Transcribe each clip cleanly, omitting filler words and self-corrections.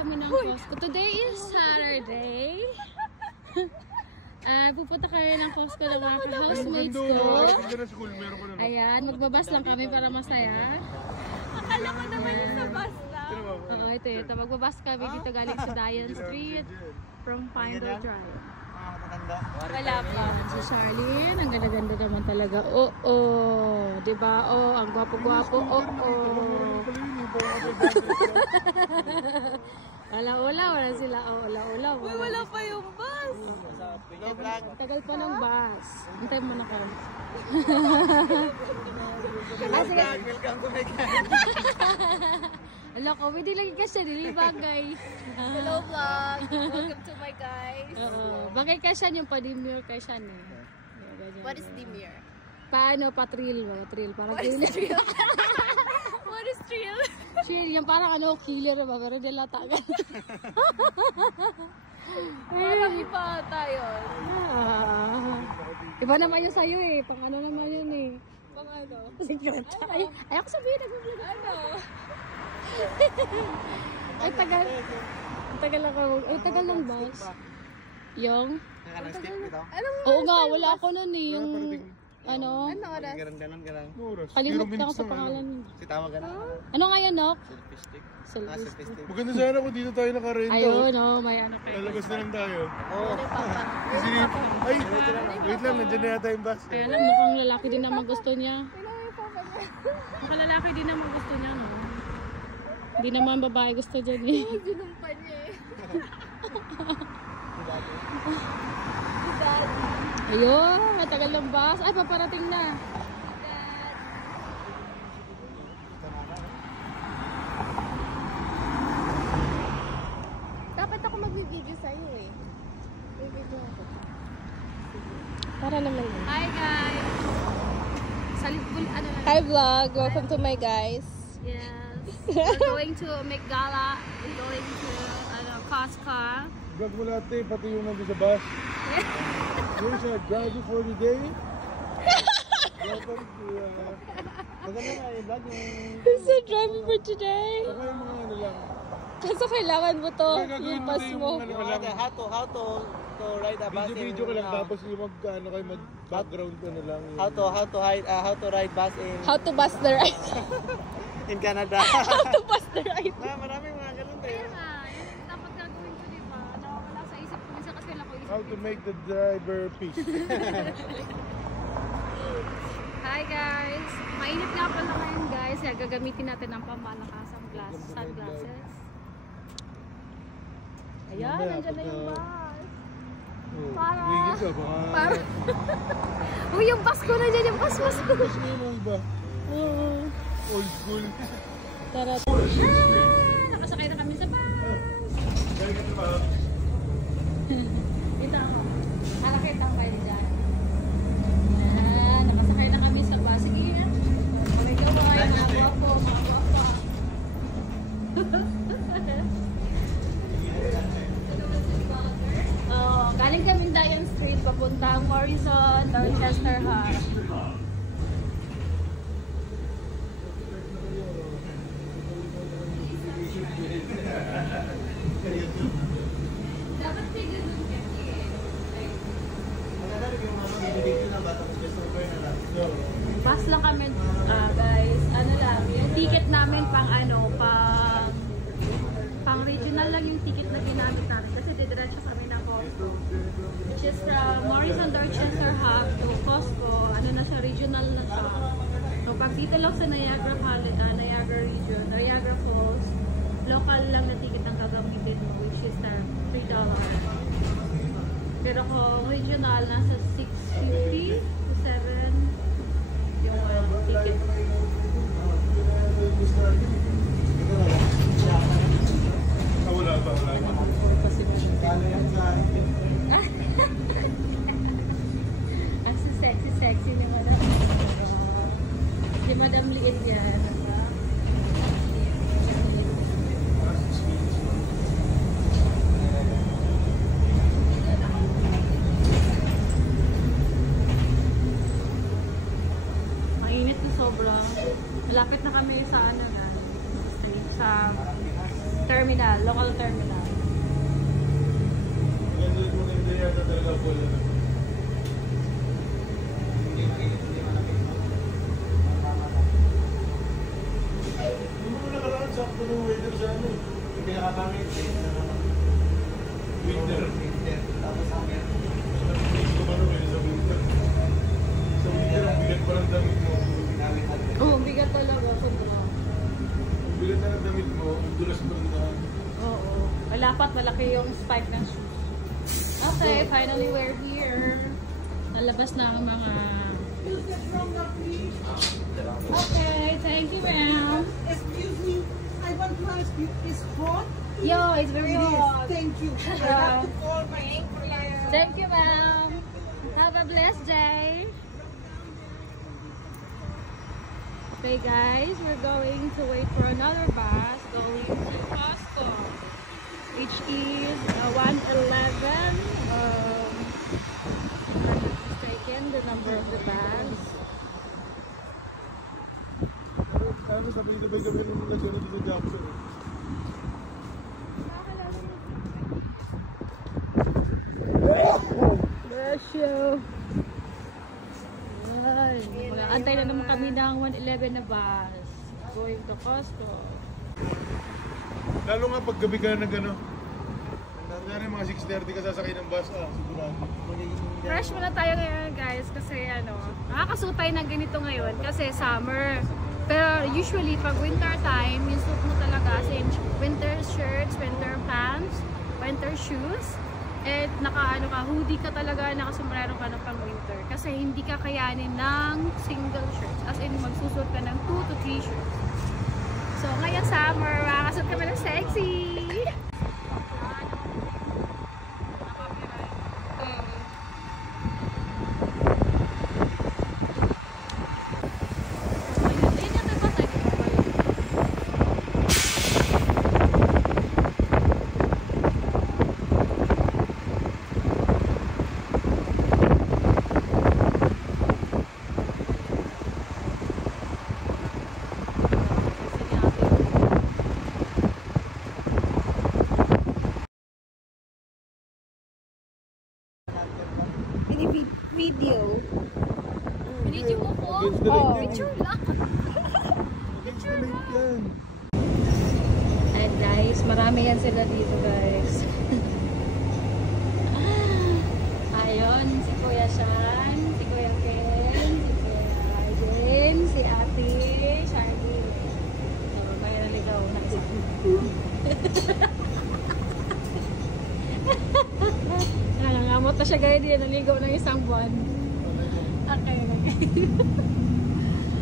kami ng Costco. Today is Saturday. Pupunta kami ng Costco ng mga housemates ko. Ayan, magbabas lang kami para masaya. Akala ko naman yung sa bus lang. Oo, ito. Magbabas kami dito galing sa Diane Street from Pineville Drive. Wala pa. Si Charlene, ang ganda-ganda naman talaga. Oo, diba? Oh, ang gwapo-gwapo. Oo. Wala sila. Wala. Uy, wala pa yung bus. Tagal pa ng bus. Hintay mo na ka. Welcome to my guys. Hello ko, hindi lagi ka siya, hindi bagay. Hello vlog. Welcome to my guys. Oo, bagay ka siya yung pa-demure ka siya. What is demure? Paano? Pa-thrill mo? Thrill. Parang What is thrill? What is thrill? Thrill, yung parang killer ba? Pero di latagan. Parang iba tayo. Iba naman yun sa'yo eh. Pang ano naman yun eh. Pang ano? Secret. Ayaw ko sabihin. Ano? Ay, tagal. Tagal ako. Ay, tagal ng bus. Yung? Oo nga, wala ako nun eh. Yung, ano? Ano oras? Ganon ka lang. Kalimutan ko sa pangalan. Si tawag ka na. Ano nga yun, Nok? Selfie stick. Maganda sana kung dito tayo nakarento. Ayun, may ano kayo. Lalabas na lang tayo. Oo. Ay, wait lang, nandiyan na yata yung bus. Kaya lang, mukhang lalaki din naman gusto niya. Mukhang lalaki din naman gusto niya, no? Hindi naman babae gusto dyan eh. Ginumpan niya eh. Ayun, matagal ng bus. Ay, paparating na. Dapat ako mag-video sa'yo eh. Mag-video ako. Para naman yun. Hi guys! Salibul, ano lang. Hi vlog! Welcome to my guys. Yes. We're going to Megala. We're going to Costco. Vlog mo lahat eh, pati yung nandun sa bus. Here's our driver for the day. Welcome to, maganda nga yung vlog yung... Who's the driver for today? Saka yung mga ano lang. Kasi kailangan mo to, yung pass mo. How to ride a bus in Video ka lang tapos yung mag-background ko na lang. how to ride bus in How to bus the ride. in Canada. How to bus the ride. Maraming mga ganun tayo. Dapat gagawin ko, di ba? Nawawala sa isip ko. Minsan kasi wala ko isip. How to make the driver peace. Hi guys! Mainit nga pala ngayon guys. Kaya gagamitin natin ang pamalakasang sunglasses. Ayan, nandiyan na yung bus. Para... Uy, yung bus ko nandiyan, yung bus ko. Bus mo ba? Oo. Old school. Tara. Nakasakay na kami sa bus. Dito ako. Nakakit ang kayo dyan. Nakasakay na kami sa bus. Sige yan. Pakita mo kayo mga guwapo, mga guwapa. Galing kaming Diane Street, papuntang Morrison, Dorchester Hub. Dapat tigil nun kasi Pass lang kami, guys. Ano lang, yung ticket namin pang regional lang yung ticket na ginamit namin kasi didiretso kami ng Costco. Which is from Morrison Dorchester Hub to Costco. Ano na siya, regional na siya. So pag dito lang sa Niagara region, Niagara Falls, local lang na ticket ang gagamitin mo, which is $3. Pero kung regional, nasa $6.50 to $7 yung ticket. Wala ba? Ang sexy ni Madam. Si Madam liit yan. Mainit na sobra. Malapit na kami sa terminal, local terminal. Ganun mo na hindi yata talaga po. Yung mga nakaraan, sakto ng weather sa ano. Hindi nakakamit. Winter. Tapos summer. Gusto ka naman sa winter. Sa winter, ang bigat pa ng damit mo. Oh, bigat talaga. Sobra. Ang bigat na ng damit mo, ang dulas pa rin na. Oo. Malapat, malaki yung spike ng shoes. Okay, finally we're here. Nalabas na ang mga... Okay, thank you, ma'am. Excuse me, I want to ask you, is hot? Yo, it's very It is. hot. Thank you. I have to call my Thank you, ma'am. Have a blessed day. Okay, guys, we're going to wait for another bus going to Costco, which is 111. If I'm not mistaken, the number of the bus. Ano, sabay-sabay kami nung nag-ano sa Jackson. Bless you. Ay, mag-aantay na naman kami ng 111 na bus going to Costco. Lalo nga pag gabi ka na gano. Nangyari mga 6:30 ka sasakay ng bus, sigurado. Fresh muna tayo ngayon, guys, kasi ano, nakakasutay na ganito ngayon kasi summer. Pero usually pag winter time, yung suit mo talaga as winter shirts, winter pants, winter shoes, at naka hoodie ka talaga, nakasombrero ka ng pang winter kasi hindi ka kayanin ng single shirts, as in magsusot ka ng 2 to 3 shirts. So ngayon summer, makakasot kami ng sexy. Video. Video mo po? Against the Oh. lake yan. Picture lang. Against the lake yan. And guys, marami yan sila dito, guys. Ayun, si Kuya Shan, si Kuya Ken, si Kuya Arjen, si Ate Shardy. So, kaya naligaw na isa. Nangangamot na siya gaya din, naligaw ng isang buwan. Okay.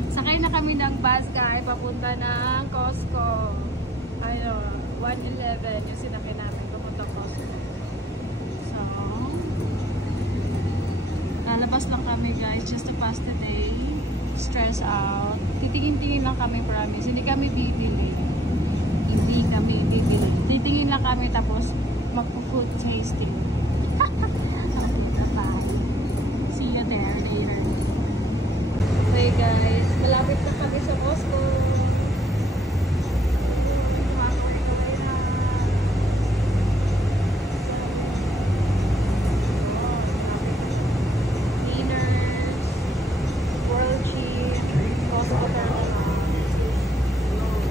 Sakay na kami ng bus, guys, papunta ng Costco. Ayun, 111 yung sinakay namin papunta Costco. So, lalabas lang kami, guys, just to pass the day. Stress out. Titingin-tingin lang kami, promise. Hindi kami bibili. Hindi kami bibili. Titingin lang kami, tapos magpo-food tasting. Bye. See you there later. Okay, guys, malapit na kami sa Costco. Cleaners, World Cheap, Costco terminal.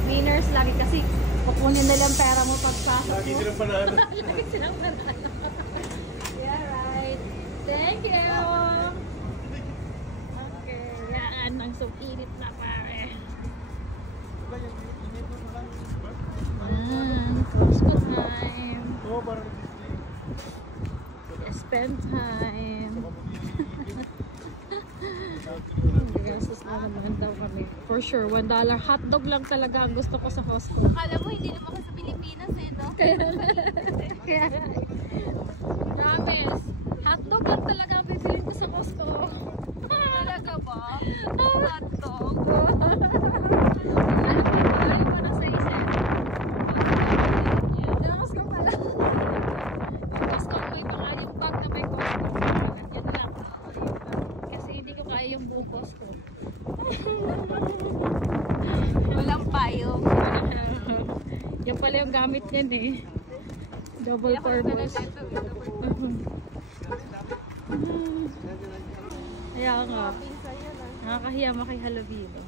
Cleaners lagi kasi kukunin nila ang pera mo pagpasok mo. Lagi silang panalo. Lagi silang panalo. Yeah, right. Thank you. Okay, yan. Ang init na pare. Costco time. Oo, parang Spend time. Gagastos na naman daw kami. For sure, $1 hotdog lang talaga ang gusto ko sa Costco. Akala mo, hindi naman ako sa Pilipinas eh, no? Kaya, promise, hotdog lang talaga ang bibilin ko sa Costco. Talaga ba? Hotdog. Ano mo na sa isip? Costco pala. Yung Costco, may baka yung bag na may Costco. Yun lang. Kasi hindi ko kaya yung buong Costco. Walang payong. Yan pala yung gamit yan eh. Double purpose. Kaya nga. Nakakahiya makay halubilo.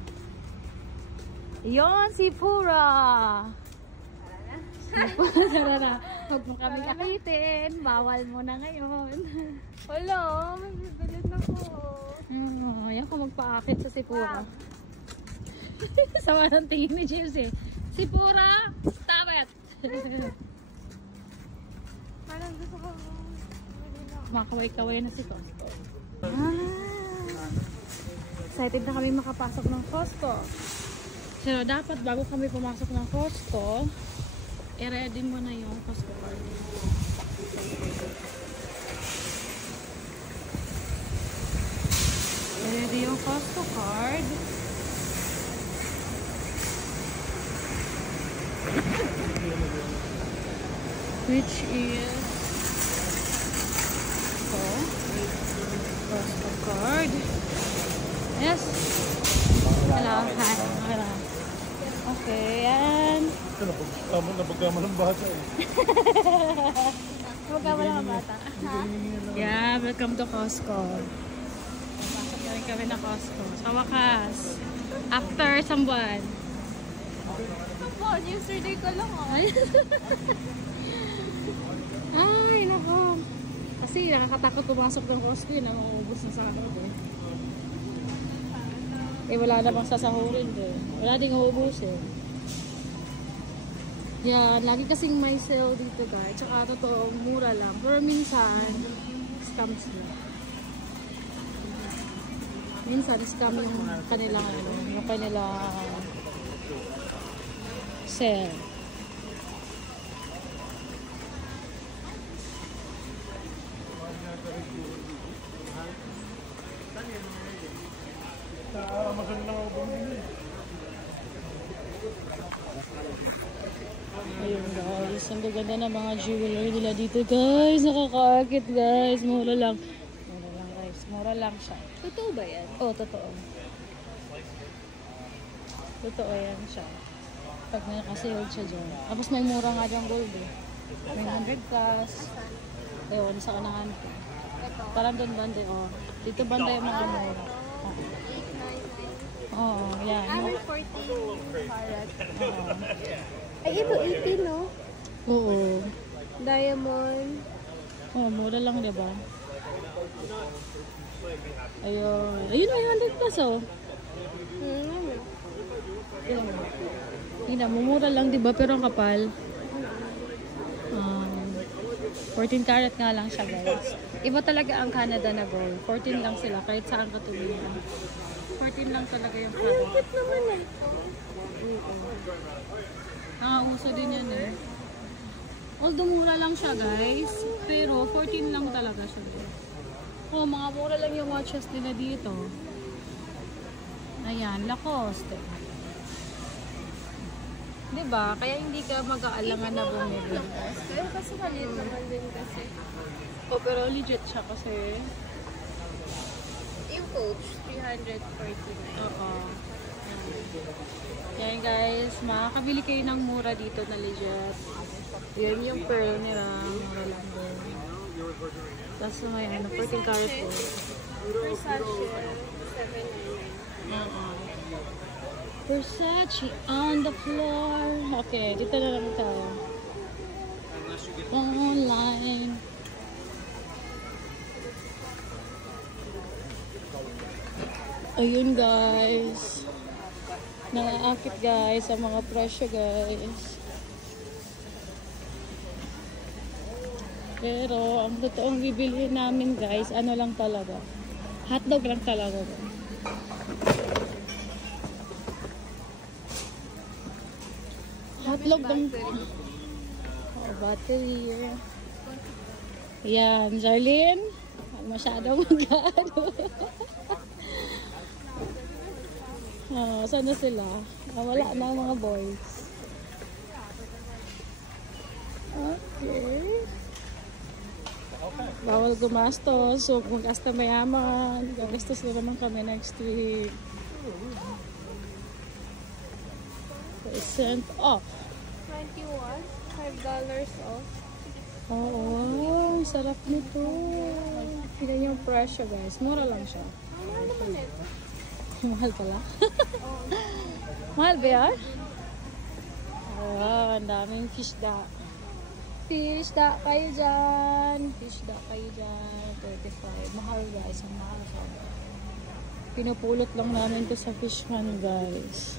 Yon si Pura! Tara na. Huwag mo kami kakitin. Bawal mo na ngayon. Wala, may bibilid na po. Ayan ko magpaakit sa Sipura. Sama ng tingin ni James eh. Sipura, stop it! Parang gusto ko Makaway-kaway na si Costco. Excited na kami makapasok ng Costco. Pero dapat bago kami pumasok ng Costco, i-ready mo na yung Costco card. I-ready yung Costco card. Which is Costco card. Yes. Hello. Hi. Hello. Okay, yan. Napagkama ng bata eh. Magkama lang ang bata. Yeah, welcome to Costco. Pasok na rin kami na Costco. Sa wakas. After isang buwan. po. Yesterday ko lang Ay, nako. Kasi nakakatakot pumasok ng Costco na mauubos na sa akin eh. Eh wala namang sasahurin eh. Wala ding uubusin. Yan, lagi kasing may sale dito guys. Tsaka totoo, mura lang. Pero minsan, scams na. Minsan, scam yung kanilang sale. Amazon lang ako bumili. Ayun guys, ang gaganda ng mga jewelry nila dito guys. Nakakaakit guys. Mura lang. Mura lang guys. Mura lang siya. Totoo ba yan? Oo, totoo. Totoo yan siya. Pag nakasale siya dyan. Tapos may mura nga dyan gold eh. May 100 plus. Ewan, sa kanahan ko. Parang doon banda oh. Dito banda yung mga mura. Oo, yan. Amin 14 karat. Ay, ito 18 no? Oo. Diamond. Oh, mura lang, di ba? Ayun. Ayun, may 100 plus, oh. Tingnan mo, mura lang, di ba? Pero ang kapal. 14 karat nga lang siya, guys. Iba talaga ang Canada na gold. 14 lang sila, kahit saan ka tumingin. 14 lang talaga yung karat. Bakit naman eh? Nakauso din yun eh. Although mura lang siya guys, pero 14 lang talaga siya. Oh, mga mura lang yung watches nila dito. Ayan, Lacoste. Diba? Kaya hindi ka mag-aalangan na bumili. Pero kasi maliit naman din kasi. Oh, pero legit siya kasi. Yung Coach, 349. Oo. Yan guys, makakabili kayo ng mura dito na legit. Yan yung pearl nila, mura lang din. Tapos may 14 karat po. Versace, 799. Versace on the floor. Okay, dito na lang tayo. Online. Ayun guys. Nakaakit guys sa mga presyo guys. Pero ang totoong bibilhin namin guys, ano lang talaga. Hotdog lang talaga. Hotdog lang. Oh, battery. Yan, Jarlene. Huwag masyadong mag-ano. Oh, saan na sila? Wala na ang mga boys. Okay. Bawal gumastos. So, kung gasta mayaman, gagastos na naman kami next week. % off. 20 $5 off. Oo, ang sarap nito. Tignan yung presyo guys. Mura lang siya. Mahal naman ito. Mahal pala. Mahal ba yan? Oh, ang daming fish da. Fish da kayo dyan. Fish da kayo dyan. 35. Mahal guys. Ang mahal siya. Pinupulot lang namin to sa fishman guys.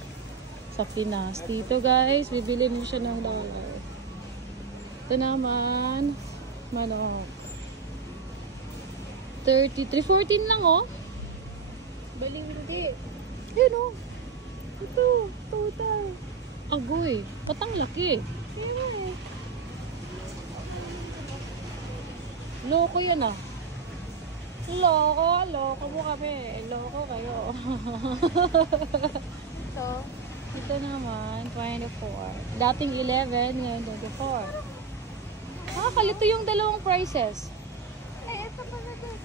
Sa Pinas. Dito guys, bibili mo siya ng $1. Ito naman, manok. 33, 14 lang oh. Baling hindi. Yan oh. Ito, total. Agoy, katang laki. Pero eh. Loko yan ah. Loko mo kami. Loko kayo. Ito. Ito naman, 24. Dating 11, ngayon 24. Kalito yung dalawang prices. Ay, ito pa na din.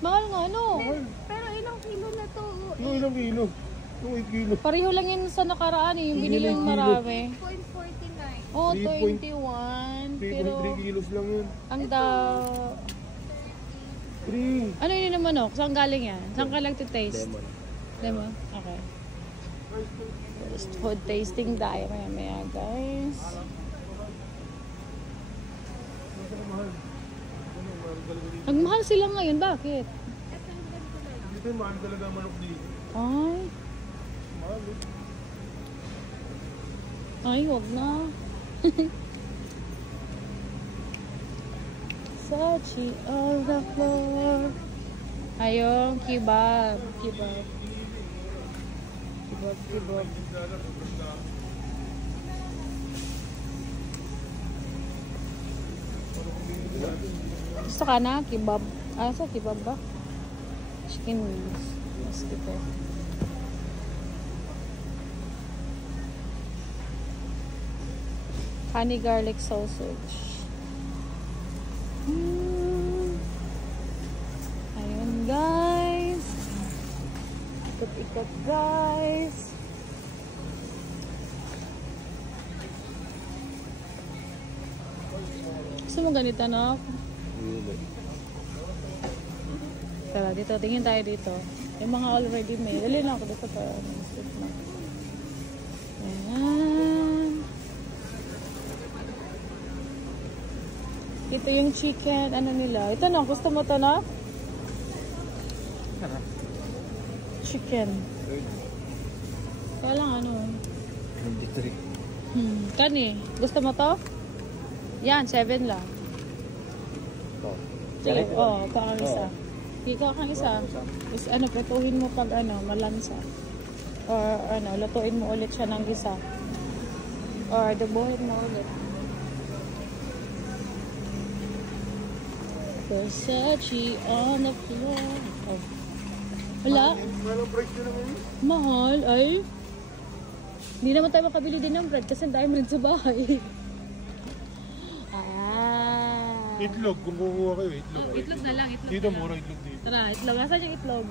Mahal nga, no? Pero ilang kilo na to? Yung ilang kilo? Yung 8 kilo. Pareho lang yun sa nakaraan eh. Yung binili yung marami. 0.49. Oh, 3.1. 21. Pero 3 kilos lang yun. ang daw... 3. Ano yun naman oh? Saan galing yan? Saan ka lang to taste? Lemon. Okay. Just food tasting tayo maya guys. Nagmahal sila ngayon. Bakit? Dito yung mahal talaga ang manok dito. Ay. Mahal eh. Ay, huwag na. Sachi of the floor. Ayun, kebab. Kebab. Kebab, kebab. Gusto ka na? Kebab. Ah, sa kebab ba? Chicken wings. Mas ito. Honey garlic sausage. Ayun guys. Ikot-ikot guys. Gusto mo ganito na? Tara, dito. Tingin tayo dito. Yung mga already made. Dali na ako dito para mag-sit na. Ayan. Ito yung chicken. Ano nila? Ito na. Gusto mo to na? Chicken. Kaya lang ano. 23. Kani. Gusto mo to? Yan. 7 lang. Sige. Oo. Pakang isa. Ikaw kang isa. Is, ano, prituhin mo pag ano, malansa. Or ano, lutuin mo ulit siya ng gisa. Or dubuhin mo ulit. Versace on the floor. Oh. Wala? Mahal ang price nila ngayon. Mahal. Ay. Hindi naman tayo makabili din ng bread kasi tayo rin sa bahay. Itlog, kung kukuha kayo, itlog. Itlog na lang. Itlog Dito, na lang. mura itlog dito. Tara, itlog. Nasaan yung itlog?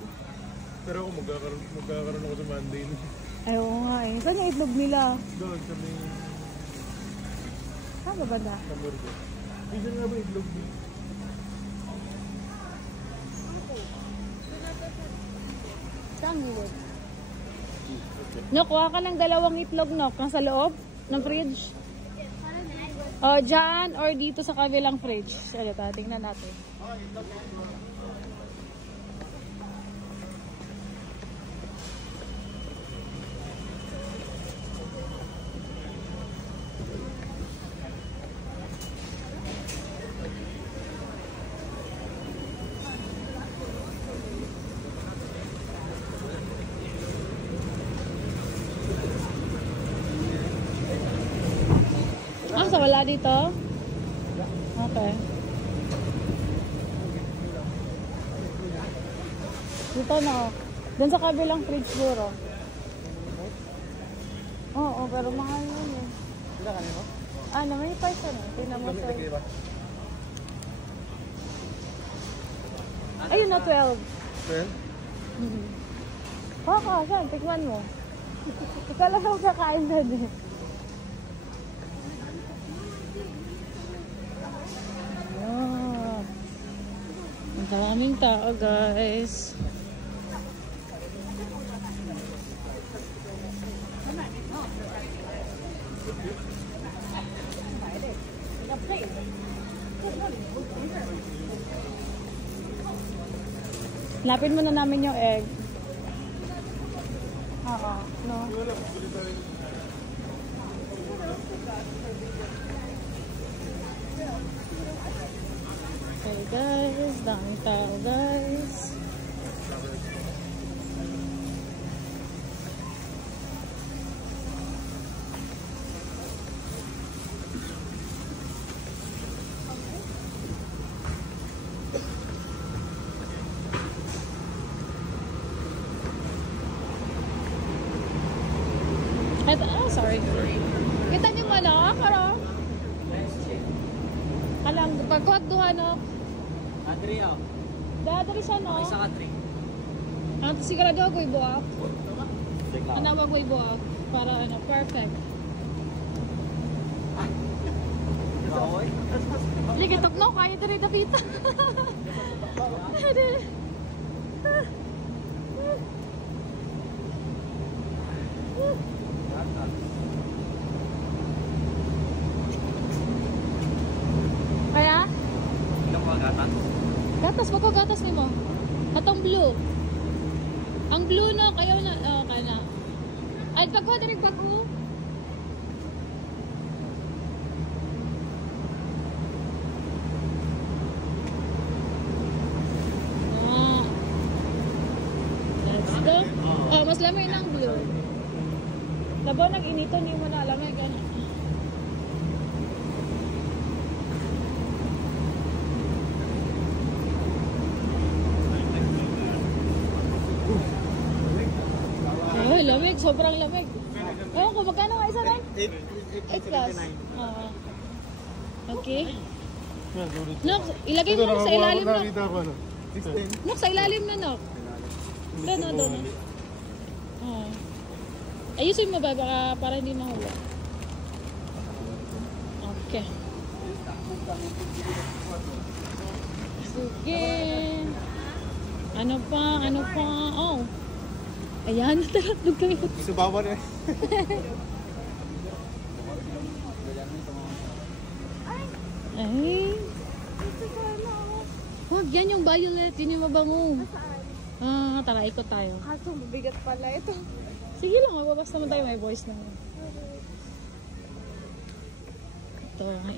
Pero ako magkakaroon ako sa Monday. Ay, oo nga eh. Saan yung itlog nila? Doon, sa may Saan ba na? number ko. Isa nga ba itlog dito? Saan gilid? No, kuha ka ng 2 itlog, no? Nasa loob ng fridge. O, dyan or dito sa kabilang fridge. Sige, tingnan natin. Ah, so wala dito? Okay. Dito na. Doon sa kabilang fridge siguro. Oo, pero mahal yun eh. Sila kanino? Ano, may price ano? Tingnan mo sa... Ayun na, 12. Well, Baka, saan? Tikman mo. Ikaw lang ang kakain doon eh. Ah. Ang daming tao, guys. Lapin muna namin yung egg. Oo, no. Okay guys, daming tao guys. Sorry. Kita niyo mo na, karo? Alam, pagkuhat duha, no? Adri, oh. Dadari siya, no? Isa ka, 3. Ano, sigurado ako ibuak. Ano, wag ko ibuak. Para, ano, perfect. Ligatok no, kaya ito rin napita. Kaya? Ikaw mga gatas? Gatas, wag ko gatas ni mo. Atong blue. Ang blue no, kayo na, oh, kana. Ay, pagkuha din pagkuha. Oh, mas lamay ng blue. Labaw nag-inito, hindi mo na alam eh. Ay, lamig. Sobrang lamig. Ewan ko, magkano nga isa rin? 8 plus. Okay. Nok, ilagay mo sa ilalim mo. Nok, sa ilalim na, Nok. Doon, doon. Ayusin mo ba baka para hindi mahulog. Okay. Sige. Ano pa? Oh. Ayan, nataratlog kayo. Subawa na. Ay. Wag, yan yung violet. Yun yung mabango. Ah, tara, ikot tayo. Kaso, mabigat pala ito. Sige lang, magbabas naman tayo. May voice naman.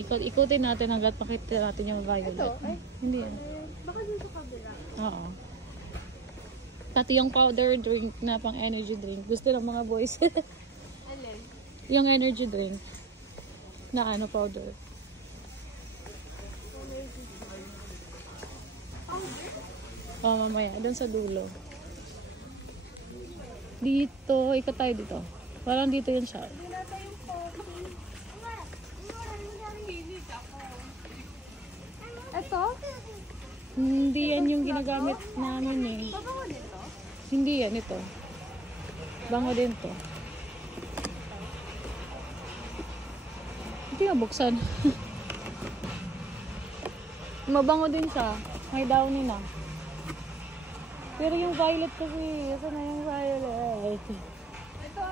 Ito, ikutin natin hanggat makita natin yung violet. Ito? Ay. Hindi yan. Baka dito sa kabila. Oo. Pati yung powder drink na pang energy drink. Gusto ng mga boys. Alin? Yung energy drink. Na ano, powder. Oh, mamaya. Doon sa dulo. Dito. Ikot tayo dito. Parang dito yun siya. Ito? Hindi yan yung ginagamit namin eh. Babango nito? Hindi yan, ito. Bango din to. Hindi nga buksan. Mabango din siya. May downy na. Pero yung violet kasi, saan na yung violet? Ito.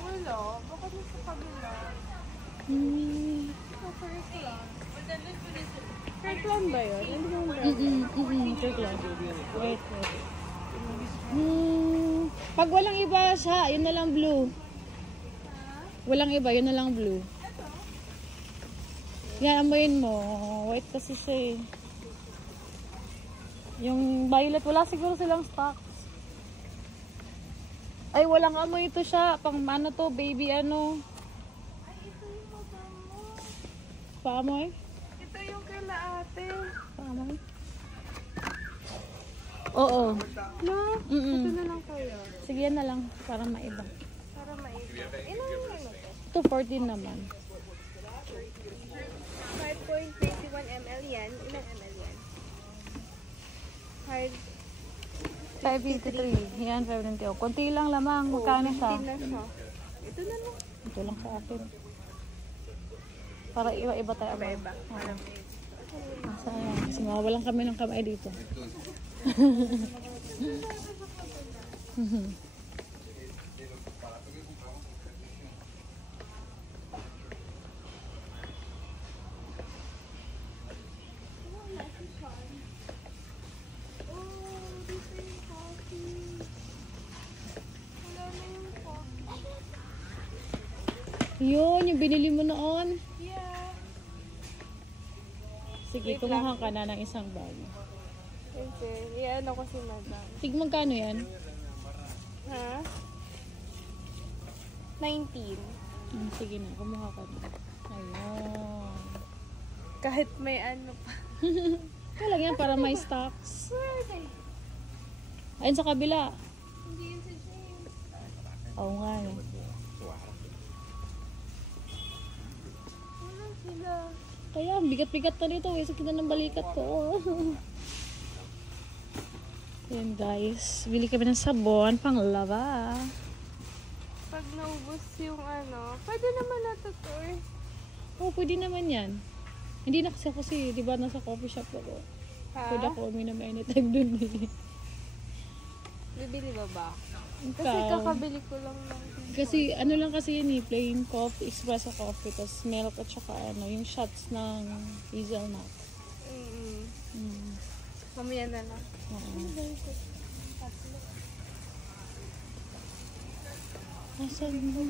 Wala. Baka dito sa kabila. First lang. First lang ba yun? Hindi mo ba? Check lang. Wait. Pag walang iba siya, yun na lang blue. Walang iba, yun na lang blue. Yan, amoyin mo. White kasi siya eh. Yung violet, wala siguro silang stocks. Ay, walang amoy ito siya. Pang ano to, baby ano. Ay, ito yung mabango. Paamoy? Ito yung kala ate. Paamoy? Oo. No? Mm-mm. Ito na lang kaya. Sige, yan na lang. Para maiba. Para maikot. Ilang naman ito? Ito, 14 naman. 5.21 ml yan. 553. Yan, 590. Konti lang lamang. Magkano siya? Hindi na siya. Ito na lang. Ito lang sa akin. Para iba-iba tayo. Iba-iba. Sayang. Kasi mawawalan kami ng kamay dito. Yun, yung binili mo noon. Yeah. Sige, Wait kumuha ka na ng isang bag. Okay. Iyan ako si madam. Tig, magkano yan? Ha? 19. Sige na, kumuha ka na. Ayun. Kahit may ano pa. Kailang yan para may stocks. Where are they? Ayun sa kabila. Hindi yun si James. Oo nga eh. Wala sila. Kaya, bigat-bigat na dito. Sakit na ng balikat ko. Ayan guys, bili kami ng sabon pang laba. Pag naubos yung ano, pwede naman nato to eh. Oh, pwede naman yan. Hindi na kasi, di ba nasa coffee shop ako. Ha? Pwede ako uminom anytime dun eh. Bibili ba ba? Kasi Ikaw. kakabili ko lang ng Kasi ano lang kasi yun eh, plain coffee, espresso coffee, tapos milk at saka ano, yung shots ng hazelnut. Mm. Mamaya na lang. Oo. Asan mo?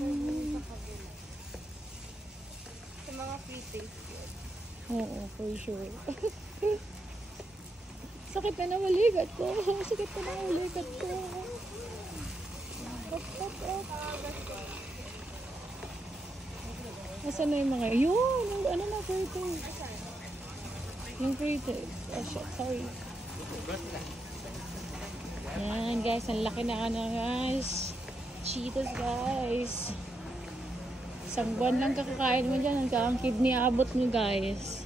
Sa mga free taste yun. Oo, for sure. Sakit na ng balikat ko. Sakit na ng balikat ko. Up. Asan na yung mga, yun, yung ano na, free taste. Yung free taste. Oh shit, sorry. Yan guys, ang laki na ano guys. Cheetos guys. Isang buwan lang kakakain mo dyan. Ang kidney abot mo guys.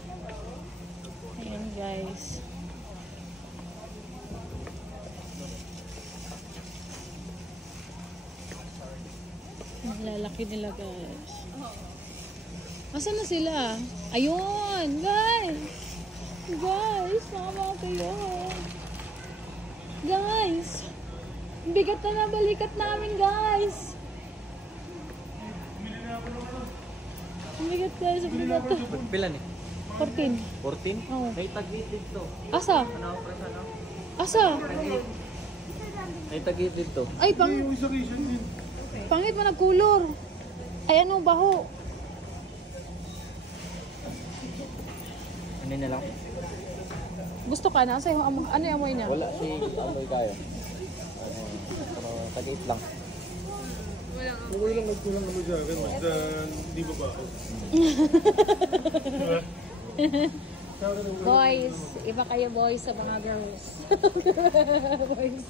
Ayan guys. Ang lalaki nila guys. Asan na sila? Ayun! Guys! Guys! Mama kayo! Guys! Bigat na balikat namin guys! Bigat guys! Ang bigat to. Pilan eh? 14. 14? Oo. May tag-itid to. Asa? Ano, press ano? Asa? May tag-itid to. Ay, Yung isa rin din. pangit mo nagkulor. Ay, ano, baho. Ano na lang? Gusto ka na? Sa'yo, ano yung amoy niya? Wala si Amoy kayo. Pero tag-it lang. Okay lang, nagkulang naman sa akin. Basta hindi ba ako? Boys. Iba kayo boys sa mga girls. Boys.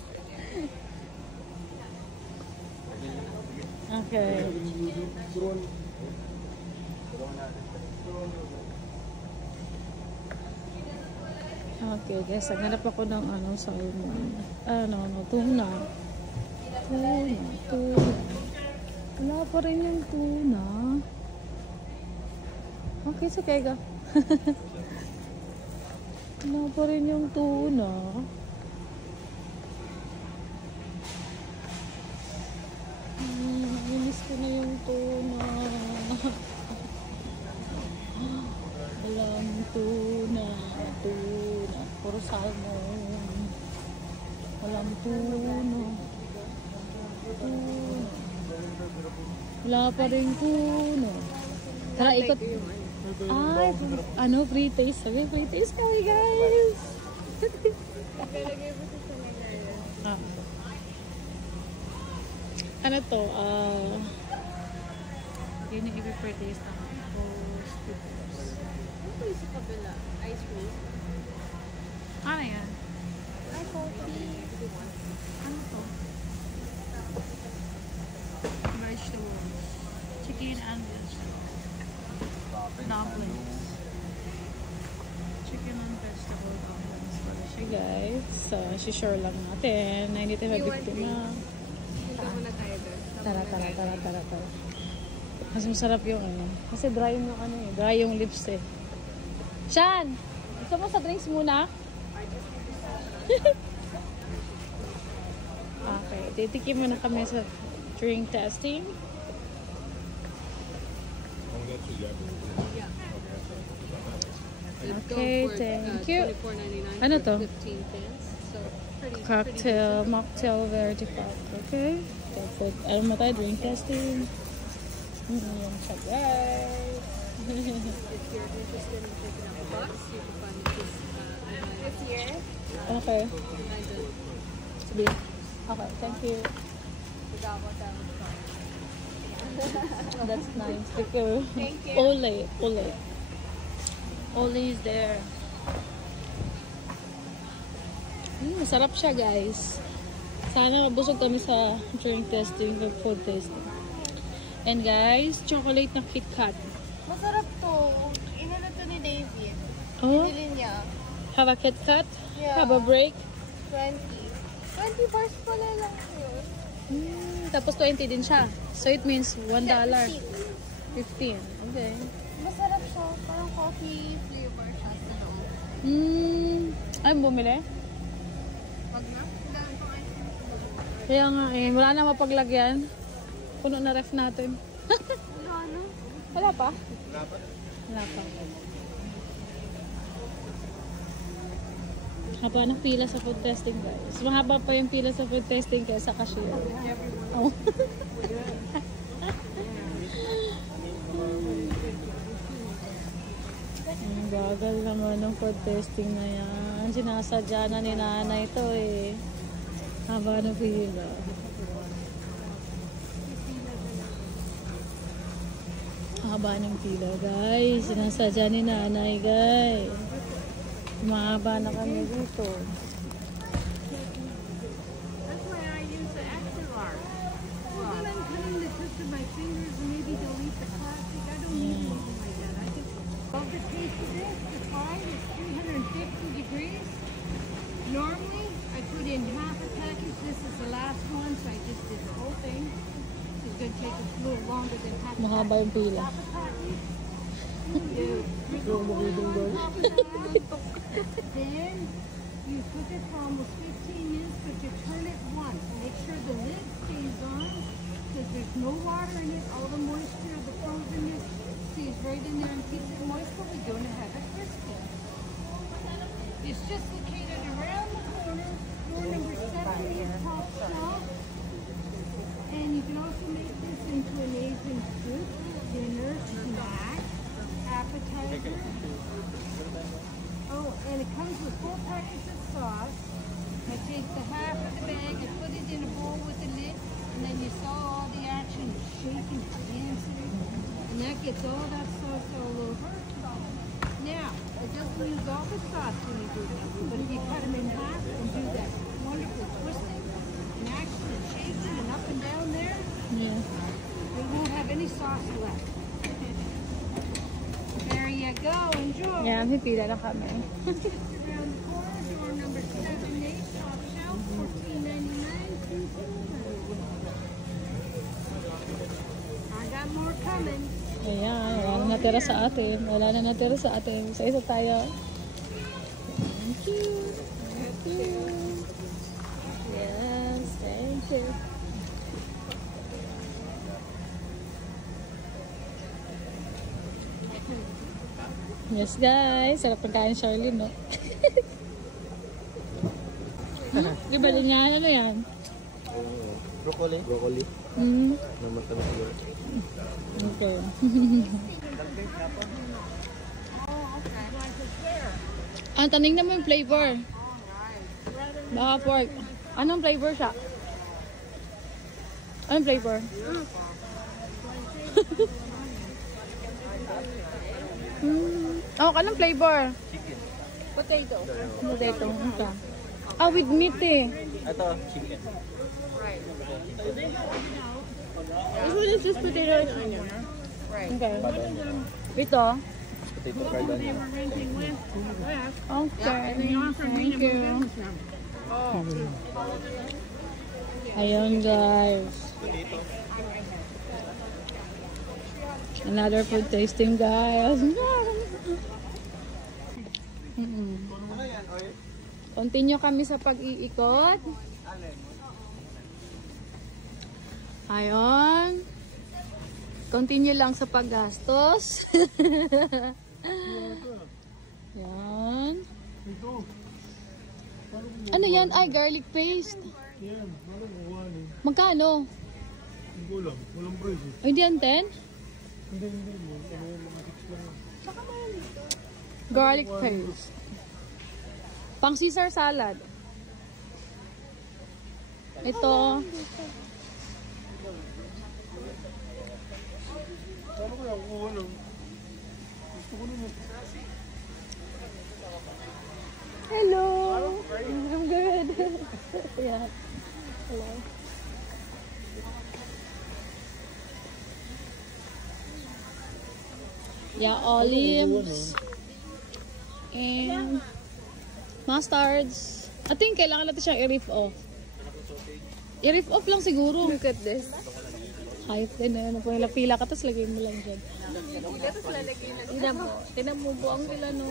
Okay. Okay guys, naghanap ako ng ano, salmon. Tuna. Tuna. Wala pa rin yung tuna. Okay, so kaya wala pa rin yung tuna. Namiss ko na yung tuna. Walang tuna. Puro salmon. Walang tuna. Wala pa rin tuna. Tara, ikot. Ay, ano, free taste. Sabi, free taste kami, guys. Ah. Ano to? Yun yung i-free taste na Tostitos. Ano yung sa kabila? Ice cream? Ano yan? Ay, coffee. Ano to? Vegetables. Chicken and vegetables. Dumplings. Chicken and vegetable dumplings. Wala siya guys. So, si-share lang natin. Na hindi tayo mabiktima. Punta muna tayo doon. Tara. Mas masarap yung ano. Kasi dry yung ano eh. Dry yung lips eh. Shan! Gusto mo sa drinks muna? Okay. Titikim muna kami sa drink testing. Okay, thank you. $24.99 Ano to? for 15 pence. So, pretty Cocktail, mocktail, very fat. Okay. So, food. Ano mo tayo? Drink testing. Yung sa guys. If you're interested in picking up a box, you can find it this year. Okay. Sige. Okay, thank you. Forgot what that was called. Oh, that's nice. Thank you. Thank you. Ole. Ole is there. Masarap siya, guys. Sana mabusog kami sa drink testing or food testing. And guys, chocolate na KitKat. Masarap to. Inano to ni David. Oh, Binili niya. have a KitKat? Yeah. Have a break? 20. 20 bars pala lang yun. Tapos 20 din siya. So it means $1. 15. 15. Okay. Masarap siya. Parang coffee flavor siya sa loob. Ay, bumili? Wag na. Dahil pang ice cream. Kaya nga eh, wala na mapaglagyan. Puno na ref natin. Wala pa? Wala pa. Haba ng pila sa food testing, guys. Mahaba pa yung pila sa food testing kaysa cashier. Oh. Ang bagal naman ng food testing na yan. Sinasadya na ni nanay ito eh. Haba ng pila. Haba ng pila, guys. Sinasadya ni nanay, guys. Mahaba na kami dito. That's why I use the extra large. Well, then I'm cutting the tips of my fingers and maybe delete the plastic. I don't need anything like that. I just love the taste of this. The fries is 350 degrees. Normally, I put in half a package. This is the last one, so I just did the whole thing. It's going to take a little longer than half a Mahaba yung pila. half a package. You drizzle oil on top of that. Then you cook it for almost 15 minutes, but you turn it once. Make sure the lid stays on, because there's no water in it. All the moisture of the frozenness stays right in there and keeps it moist, but we're going to have it crispy. It's just located around the corner, door number 7, top shelf. And you can also make this into an Asian soup, dinner, snack, appetizer. Oh, and it comes with 4 packets of sauce. I take the half of the bag and put it in a bowl with the lid, and then you saw all the action shaking, dancing, and that gets all that sauce all over. Now, it doesn't use all the sauce when you do this, but if you cut them in half and do that wonderful twisting and action and shaking and up and down there, Yeah. you won't have any sauce left. There you go. Enjoy. Yan, may pila na kami. Just around the corner, door number 7A, top shelf, $14.99. I got more coming. Ayan, wala na natira sa atin. Wala na natira sa atin. Isa-isa tayo. Thank you. Thank you. Yes, thank you. Yes, guys. Sarap ng kain, Charlene, no? Di ba din yan? Ano yan? Broccoli. Broccoli. Naman kami siguro. Okay. Taning naman yung flavor. Baka pork. Anong flavor siya? Anong flavor? Oh, anong flavor? Chicken. Potato. Potato. Okay. Ah, with meat eh. Ito, chicken. This one is just potato and onion. Okay. Ito. potato card on you. Okay. Thank you. Ayun guys. Another food tasting guys. Continue kami sa pag-iikot. Ayun. Continue lang sa paggastos. Yan. Ano yan? Ay, garlic paste. Yan, walang uwan eh. Magkano? Hindi ko lang, walang price eh. Ay, hindi yan 10? Hindi mo. Ano yung mga 6 lang. Garlic paste. Pang Caesar salad. Ito. Sana ko yung kuha lang. Gusto ko naman. Hello. I'm good. Yeah. Hello. Yeah, olives. And mustards. I think kailangan natin siyang i-reef off. I-reef off lang siguro. Look at this. Hype din na yun. Kung pila ka, tapos lagay mo lang dyan. Tinan mo buang pila, no?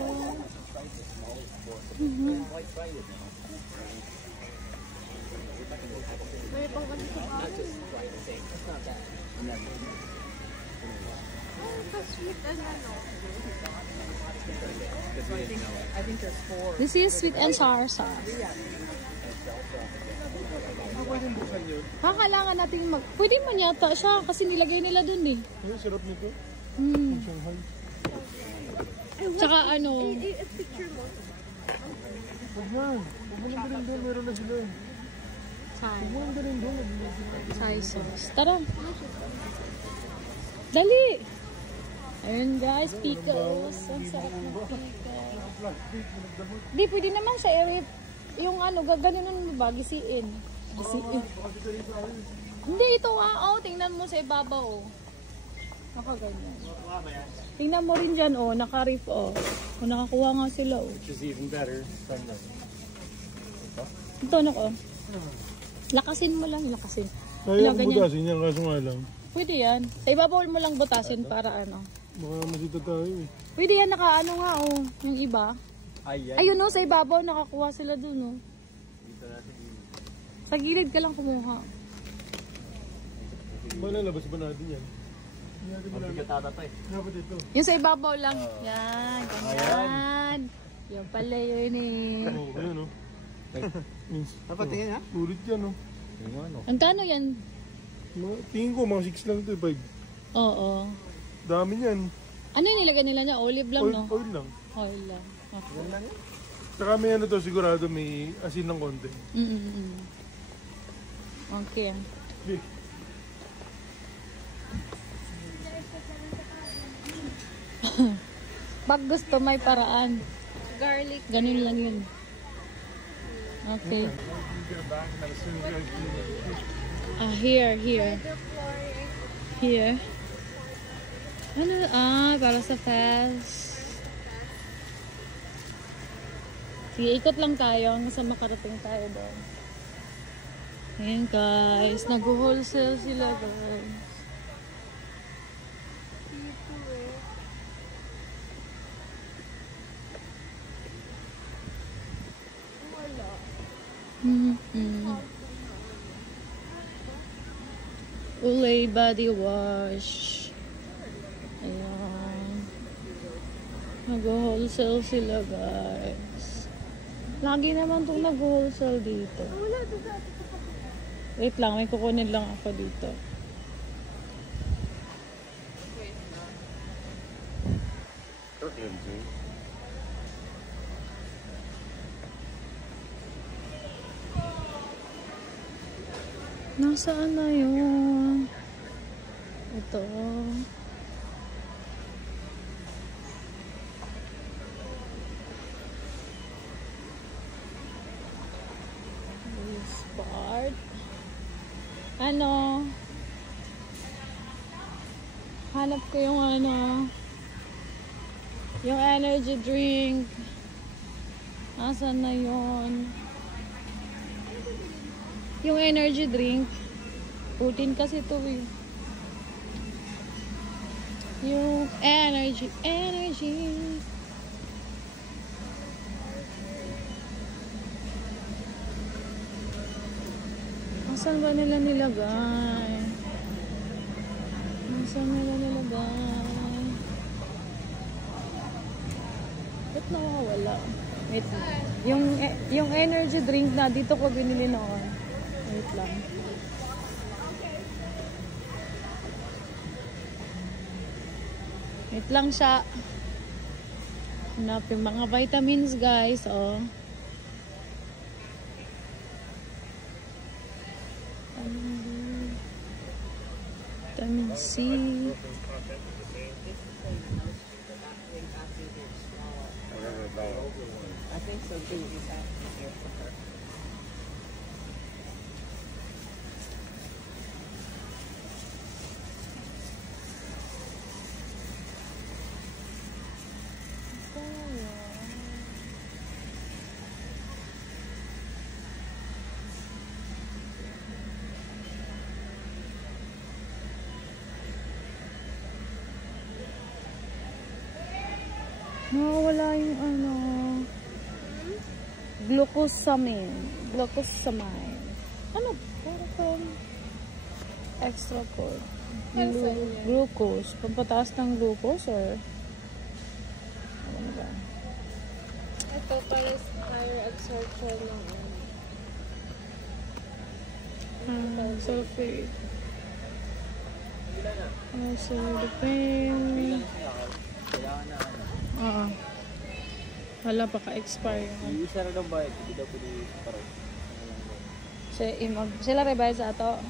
This is sweet and sour sauce. Kailangan natin pwede man yata siya kasi nilagay nila dun eh. Ay, sarap nito. Shanghai. Tsaka ano, Huwag yan. Huwag mo lang galing doon. Meron na sila. Huwag mo lang galing doon. Thai sauce. Tara. Dali! Ayun guys, pickles. Ang sarap ng pickles. Di, pwede naman siya i-rip. Yung ano, gaganunan mo ba? Gisiin. Gisiin. Hindi, ito oh. Tingnan mo sa ibabaw oh. Nakaganyan. Tingnan mo rin dyan oh. Naka-rip oh. O, nakakuha nga sila oh. Which is even better. Ito na ko. Lakasin mo lang, lakasin. Ayaw ko butasin yan, kaso nga lang. Pwede yan. Sa ibabaw mo lang butasin para ano. Baka masita tayo eh. Pwede yan, naka-ano nga oh. Yung iba. Ay, Ayun oh, sa ibabaw nakakuha sila dun oh. Sa gilid ka lang kumuha. Malalabas ba natin yan? mabigat ata to eh. Dapat ito. Yung sa ibabaw lang. Yan, ganyan. Yung pala yun eh. Oo, ayun o. Dapat tingin ha? Ulit yan o. Ang kano yan? Tingin ko mga 6 lang ito, 5. Oo. Dami yan. Ano yung nilagay nila niya? Olive lang, no? Oil lang. Oil lang. Okay. Saka may ano to, sigurado may asin ng konti. Okay. Big. Pag gusto may paraan. Garlic. Ganun lang yun. Okay. Here. Here. Ano? Para sa fast. Sige, ikot lang tayo hanggang sa makarating tayo doon. Ayan guys, nag-wholesale sila guys. Olay body wash. Ayan. Nag-wholesale sila guys. Lagi naman itong nag-wholesale dito. Wait lang, may kukunin lang ako dito. Nasaan na yun? Ito. This part. Ano? Hanap ko yung ano. Yung energy drink. Asan na yun? Yung energy drink. 14 kasi ito eh. Yung energy. Asan ba nila nilagay? Asan nila nilagay? Ba't nakawala? Wait. Yung energy drink na dito ko binili noon. Wait lang. Wait lang siya. Hanapin mga vitamins guys. Oh. Vitamin C. I think so too. Nawawala yung ano. Glucosamine. Ano? Parang extra food. Glucose. Pampataas ng glucose or ano ba? Ito para sa higher absorption ng Sulfate. Sulfate. Oo. Wala pa ka-expire. Isa na daw ba? Hindi daw pwede parang. Sila rebayad sa ato?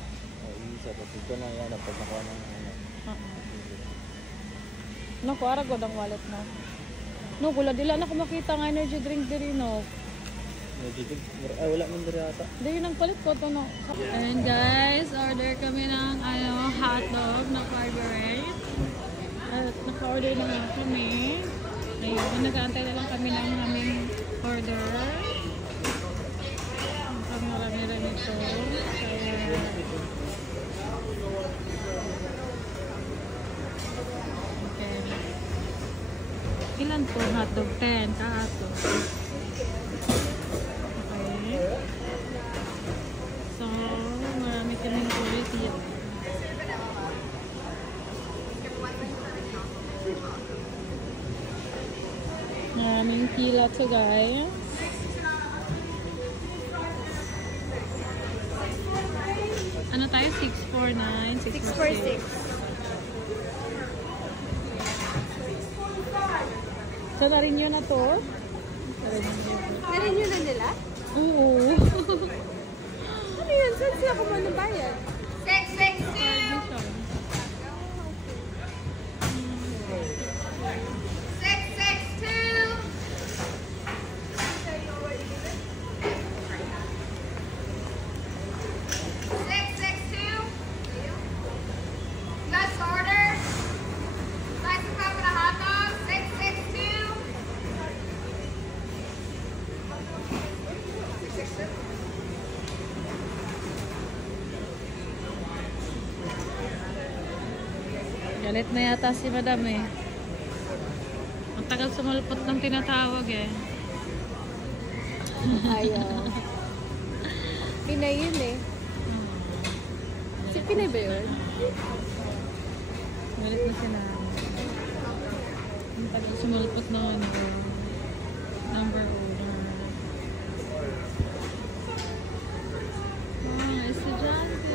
Isa daw. Ito na yan. Pag nakuha ng Naku, aragod ang wallet na. No, kula dila na ko makita ng energy drink diri no. Wala man diri ata. Dili nang palit ko to no. And guys, order kami ng hotdog na carburate. At naka-order na lang kami. Ayun, nag-aantay na lang kami ng aming order. Ang marami-rami ito. Okay. Ilan po hotdog? 10 ka-hotdog. Okay. So, marami kaming quality. Maraming pila to guys. Ano tayo? 649? 646. So, narinyo na to? Narinyo na nila? Oo. Ano yun? Saan sila kumuha ng bayad? 662! 662! Last order. Slice of cup and a hot dog. 662. Galit na yata si madam eh. Ang tagal sumalpot ng tinatawag eh. Ayaw. Pinay yun eh. Si Pinay ba yun? Galit na sila. Ang tagal sumalpot na number order. Estudyante.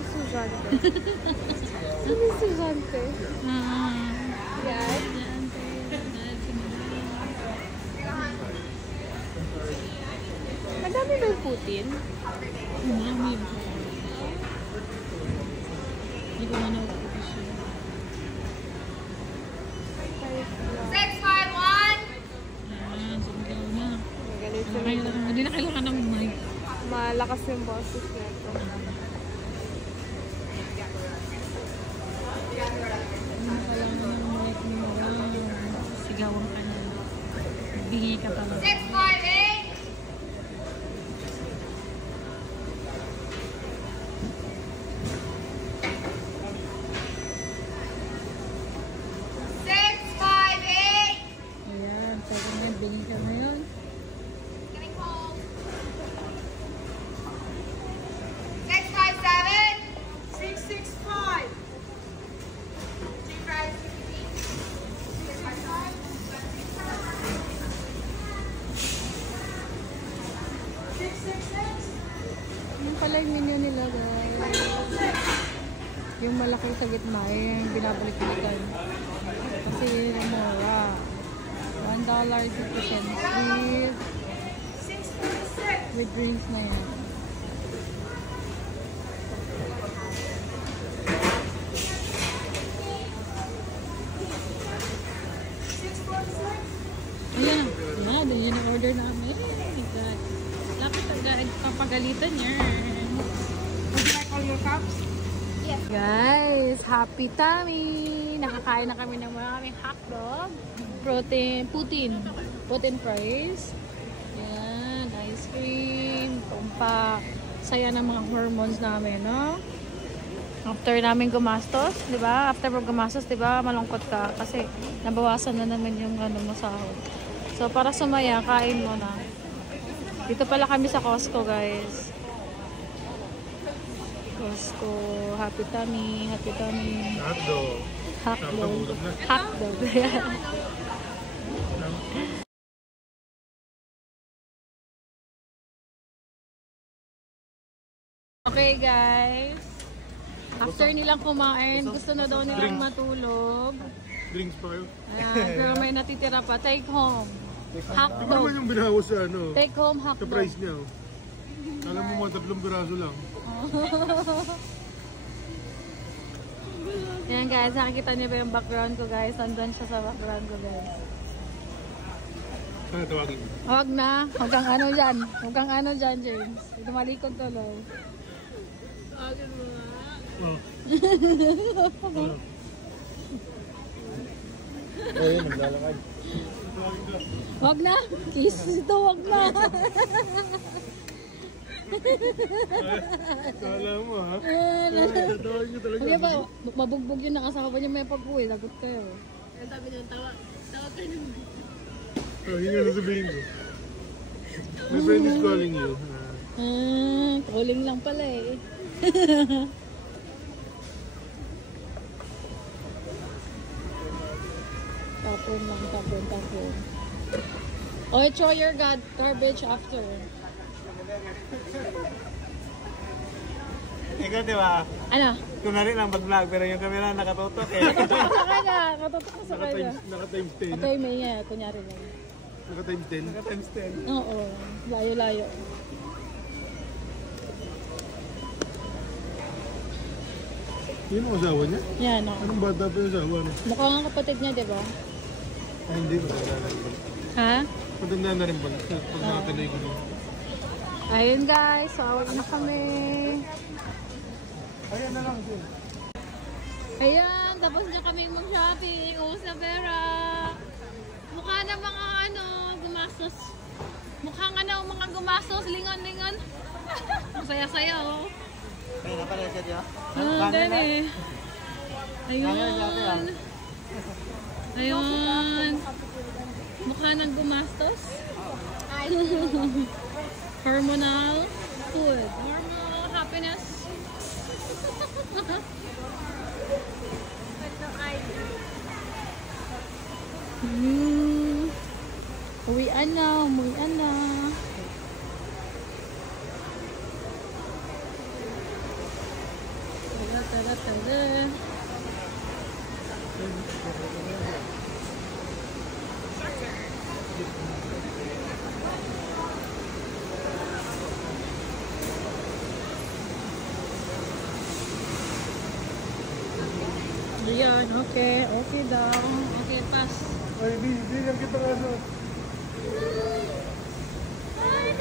Estudyante. Ano estudyante? Yan. Madami ba yung Putin? Mami. Hindi ko man ako siya. 651. Ayan, sumigaw na. Galit sila. Hindi na kailangan ng mic. Malakas yung boses nito. Hindi na kailangan Bingi ka pa. 658. 658. Ayan, pwede na yan. Bingi ka na yun. Getting home. 657. 665. Chicken fries, 655. Yung pala yung menu nila, guys. Yung malaki sa gitna, yung binabalik-balikan. Kasi yun ang mura. $1.50 with drinks na yan. Ayan. Ayan, yun yung order namin. Oh my God. Lapit agad. Papagalitan niya. Would you like all your cups? Guys, happy tummy! Nakakain na kami ng maraming hotdog. Protein fries. Yan, ice cream. Tumpak. Saya ng mga hormones namin, no? After namin gumastos, di ba? After mo gumastos, di ba? Malungkot ka kasi nabawasan na naman yung ano mo sahod. So, para sumaya, kain mo na. Dito pala kami sa Costco, guys. Costco. Happy tummy. Happy tummy. Hotdog. Hotdog. Hotdog na. Hotdog. Okay, guys. After nilang kumain, gusto na daw nilang matulog. Drinks pa kayo. Ayan, pero may natitira pa. Take home. Ano naman Hotdog. yung binawas sa ano? Take home Sa hotdog. price niya. Oh. Alam mo mga 3 piraso lang. Yan guys, nakikita niyo ba yung background ko guys? Nandun siya sa background ko guys. Sana tawagin. Huwag na. Huwag kang ano dyan. Huwag kang ano dyan, James. Ito malikod tuloy. Ayun, naglalakad. Huwag na. Kiss ito, huwag na. Kala mo ha? Tatawagin niyo talaga. Hindi ba, mabugbog yun nakasama niya may pag-uwi. Lagot kayo. Sabi niya, tawag ka naman. Oh, yun yung sasabihin ko. My friend is calling you. Calling lang pala eh. Tapon lang, tapon. Oh, throw your garbage after. Ikaw di ba? Ano? Kunwari lang mag-vlog pero yung camera nakatutok eh. Katutok sa kanya. Katutok ko sa kanya. Naka times 10. Okay, may niya. Kunyari lang. Naka times 10. Times 10. Oo. Layo-layo. Yun ang asawa niya? Yan, o. Anong bata pa yung asawa? No? Mukha nga kapatid niya, di ba? Ay, hindi. Matanda na rin pala. Ha? Matanda na rin pala. Pag nakatuloy ko na. Ayun guys, so awag na kami. Ayan na lang. Jim. Ayan, tapos na kami mag-shopping. Sa Vera. Mukha na mga ano, gumastos. Mukha nga na mga gumastos. Lingon-lingon. Masaya-saya oh. Ay, napala siya diya. Gani. Ayun. Ayun. Mukha nang gumastos. Hormonal food. Hormonal happiness. Uwian na, umuwian na. Tada. Ayan, okay. Okay daw. Okay, pass. Ay, bigyan kita nga sa... Ay,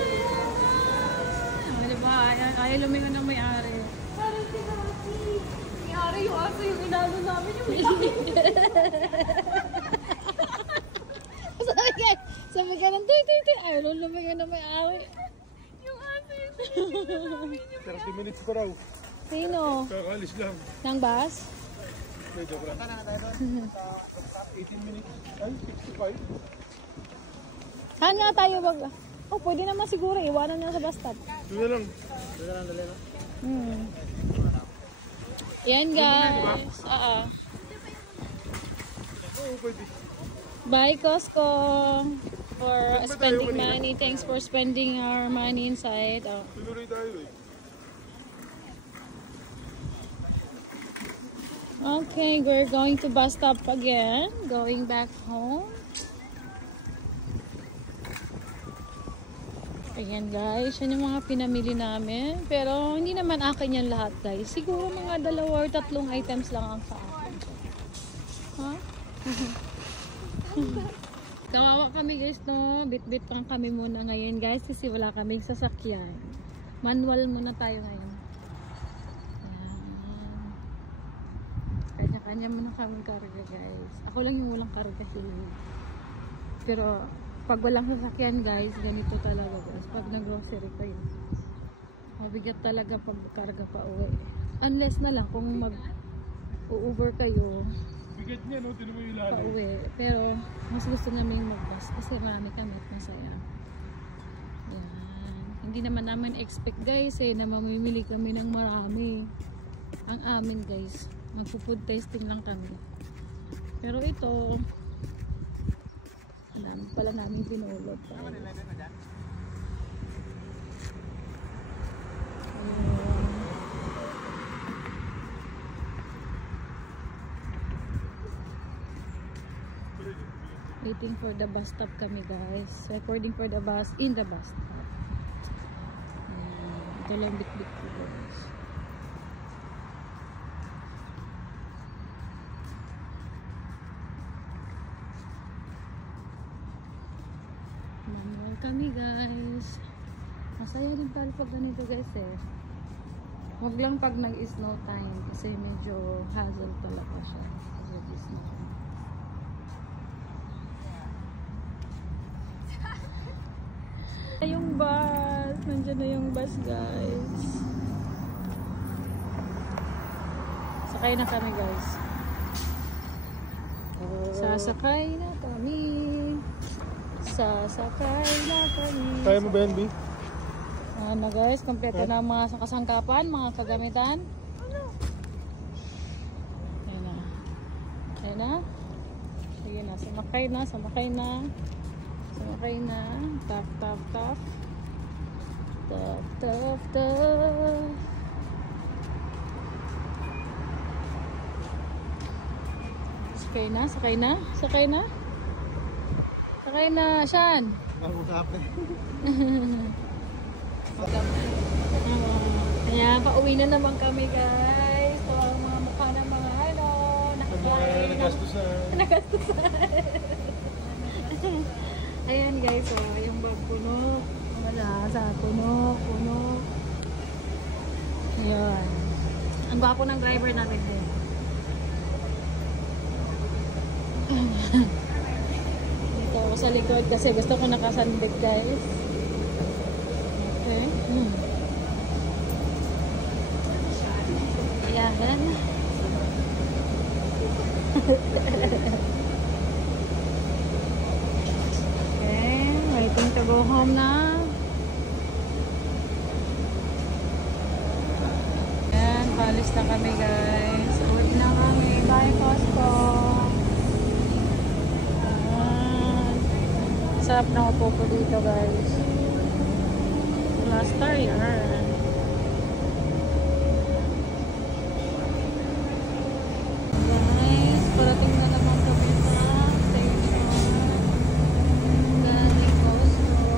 diba? Ayaw lumingon ng may-ari. Parang si Rocky. May-ari yung aso yung inalo namin yung may Sabi Sige! Sabi ka ng tuy. Ay, lumigay na may awi. Yung ate, 30 minutes pa raw. Sino? Kakalis lang. Nang bus? Okay, joke lang. 18 minutes. Ay, 65. Saan nga tayo mag... Oh, pwede naman siguro. Iwanan niya sa bus stop. Dito lang. Yan guys. Oo. Oo, pwede. Bye Costco for spending money. Thanks for spending our money inside. Oh. Tuloy tayo eh. Okay, we're going to bus stop again. Going back home. Ayan guys, yan yung mga pinamili namin. Pero hindi naman akin yan lahat guys. Siguro mga 2 or 3 items lang ang sa akin. Ha? Kawawa kami guys no. Bit-bit pang kami muna ngayon guys. Kasi wala kaming sasakyan. Manual muna tayo ngayon. Ayan. Kanya-kanya muna kaming karga guys. Ako lang yung walang karga pero pag walang sasakyan guys, ganito talaga guys. Pag nag-grocery kayo, mabigat talaga pag karga pa uwi. Unless na lang kung mag-Uber kayo Bigat niya, no? Tinan mo yung lalim. pa uwi. Pero mas gusto namin mag-bus kasi marami kami at masaya. Yan. Hindi naman namin expect guys na mamimili kami ng marami. Ang amin guys, magpo-food tasting lang kami. Pero ito, ang dami pala namin pinulot. Waiting for the bus stop kami guys. Recording for the bus in the bus stop. Ito lang bit-bit ko guys. Manual kami guys. Masaya din pala pag ganito guys eh. Huwag lang pag nag-snow time kasi medyo hassle talaga siya. Kasi snow. Yung bus. Nandiyan na yung bus guys. Sakay na kami guys. Sasakay na kami. Sasakay na kami. Kaya mo ba yan, B? Ano guys, kompleto na ang mga kasangkapan, mga kagamitan. Ayan na. Ayan na. Sige na, sumakay na, sumakay na. Sumakay na. Tap, tap, tap. Tap, tap, tap. Sakay na, sakay na, sakay na. Sakay na, Shan. Nakukapin. Kaya pauwi na naman kami guys. So ang mga mukha ng mga nagastusan. Ayan guys, oh, yung bag puno. Wala sa puno. Ayan. Ang gwapo ng driver namin din. Dito ako sa likod kasi gusto ko nakasandig guys. Okay. Ayan. Okay, waiting to go home na. Ayan, palis na kami guys. Uwi na kami. Bye Costco. Ayan. Sarap na upo ko dito guys. Last star yan. Guys, parating na naman kami sa station. Galing Costco.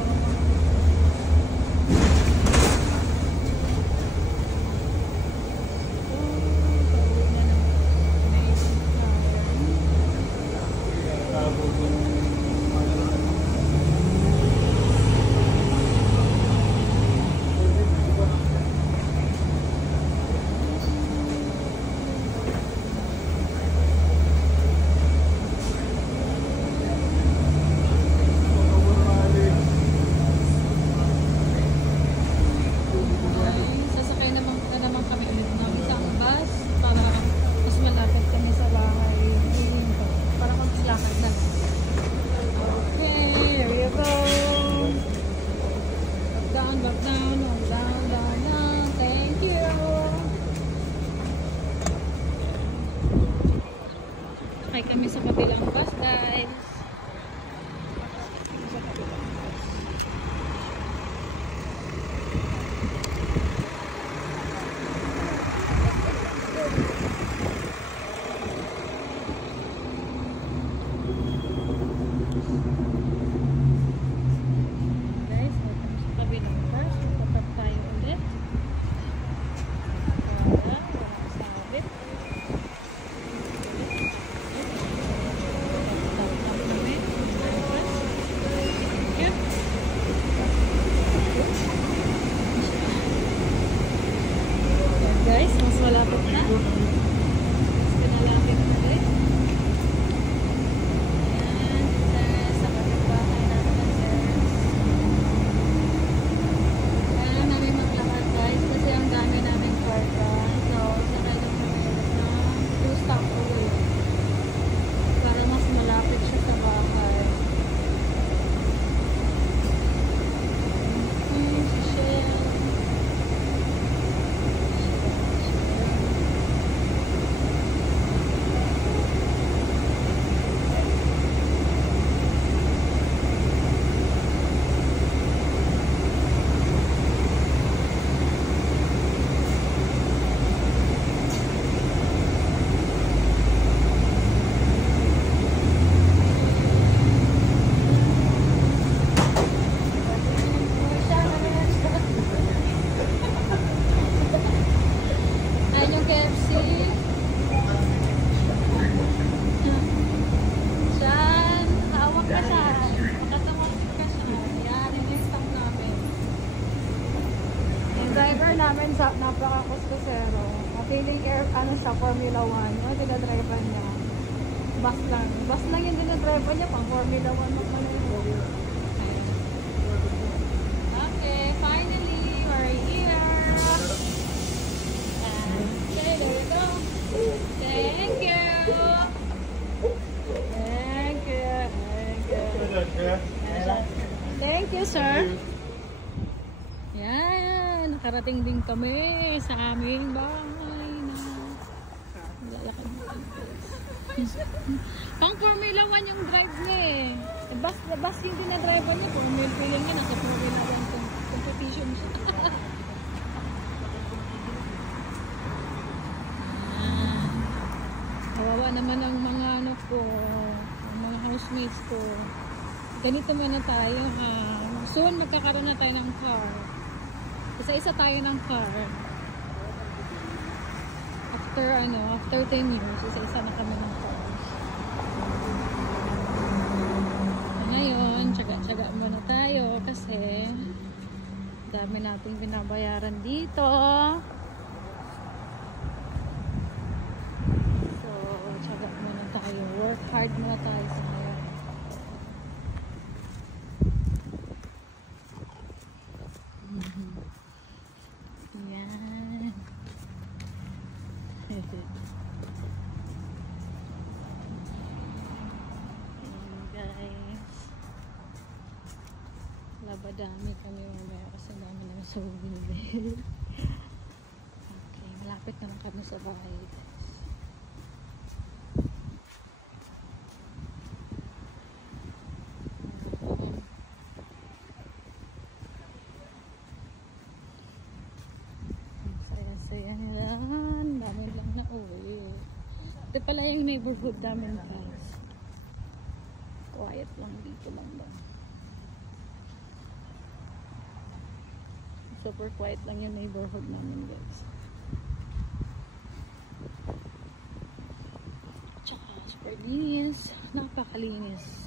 napaka-kustosero. Feeling air, ano siya, Formula 1. Ano dinadrivean niya? Bus lang. Bus lang yung dinadrivean niya, pang Formula 1 mo pala yun. Okay, finally, we're here. Okay, there we go. Thank you. Thank you. Thank you. Thank you, sir. Yan, nakarating din kami sa aming bahay na lalakad natin. Pang Formula 1 yung drive niya eh. Bus yung dinadriver niya. Feeling niya nasa Formula 1 competition siya. Kawawa naman ang mga ano ko, ang mga housemates ko. Ganito muna tayo ha. Soon magkakaroon na tayo ng car. Isa-isa tayo ng car. After 10 years, isa-isa na kami ng car. Ngayon, tsaga-tsaga muna tayo kasi dami nating binabayaran dito. So, tsaga muna tayo. Work hard muna tayo sa ngayon. Yan. Guys. Labadami kami mamaya kasi dami naman sa bumili. Okay, malapit na lang kami sa bahay, guys. Saya yan. Dami lang na uwi. Ito pala yung neighborhood namin, guys. Quiet lang dito lang ba. Super quiet lang yung neighborhood namin, guys. Tsaka super linis. Napakalinis.